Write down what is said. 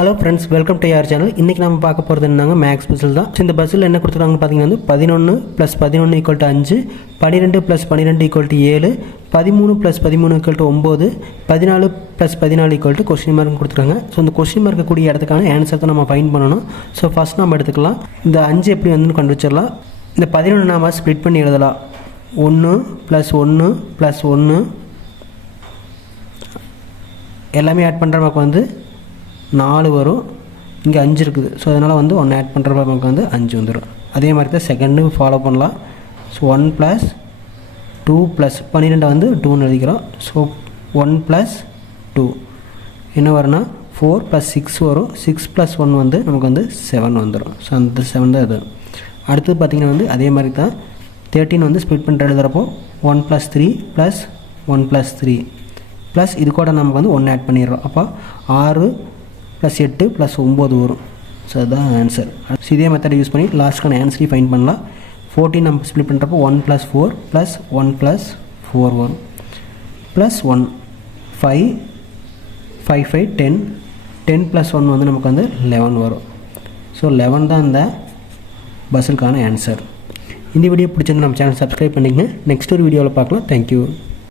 Hello friends, welcome to யார் channel. இன்றைக்கி நம்ம பார்க்க போகிறது என்னங்க மேக்ஸ் பசில் தான். ஸோ இந்த பஸ்ஸில் என்ன கொடுத்துருக்காங்கன்னு பார்த்தீங்கன்னா 11 + 11 = 5, 12 + 12 = 7, 13 + 13 = 9, 14 + 14 கொஸ்டின் மார்க் கொடுத்துருக்காங்க. ஸோ இந்த கொஸ்டின் மார்க் கூடிய இடத்துக்கான ஆன்சர் தான் நம்ம ஃபைண்ட் பண்ணணும். ஸோ ஃபஸ்ட் நம்ம எடுத்துக்கலாம். இந்த 5 எப்படி வந்து கண்டுபிடிச்சிடலாம். இந்த 11 நாம் ஸ்ப்ளிட் பண்ணி எழுதலாம். 1 + 1 + 1 எல்லாமே ஆட் பண்ணுற நமக்கு வந்து 4 வரும். இங்கே 5 இருக்குது. ஸோ அதனால் வந்து 1 ஆட் பண்ணுறப்ப நமக்கு வந்து 5 வந்துடும். அதே மாதிரி தான் செகண்டு ஃபாலோ பண்ணலாம். ஸோ 1 + 2 + 12 வந்து 2ன்னு எழுதிக்கிறோம். ஸோ 1 + 2 என்ன வரும்னா 4 + 6 வரும். 6 + 1 வந்து நமக்கு வந்து 7 வந்துடும். ஸோ அந்த 7 தான் இது. அடுத்தது பார்த்திங்கன்னா வந்து அதே மாதிரி தான் 13 வந்து ஸ்ப்ளிட் பண்ணிட்டு எழுதுகிறப்போ 1 + 3 + 1 + 3 ப்ளஸ் இது கூட நமக்கு வந்து 1 ஆட் பண்ணிடுறோம். அப்போ 6 + 8 + 9 வரும். ஸோ அதுதான் ஆன்சர். ஸோ இதே மெத்தடை யூஸ் பண்ணி லாஸ்ட்டுக்கான ஆன்சரையும் ஃபைண்ட் பண்ணலாம். 14 நம்ம ஸ்ப்ளிட் பண்ணுறப்போ 1 + 4 + 1 + 4 வரும். ப்ளஸ் 1 5 5 5 10 10 + 1 வந்து நமக்கு வந்து 11 வரும். ஸோ 11 தான் இந்த பஸ்ஸுக்கான ஆன்சர். இந்த வீடியோ பிடிச்சிருந்து நம்ம சேனல் சப்ஸ்கிரைப் பண்ணிக்கங்க. நெக்ஸ்ட் ஒரு வீடியோவில் பார்க்கலாம். தேங்க்யூ.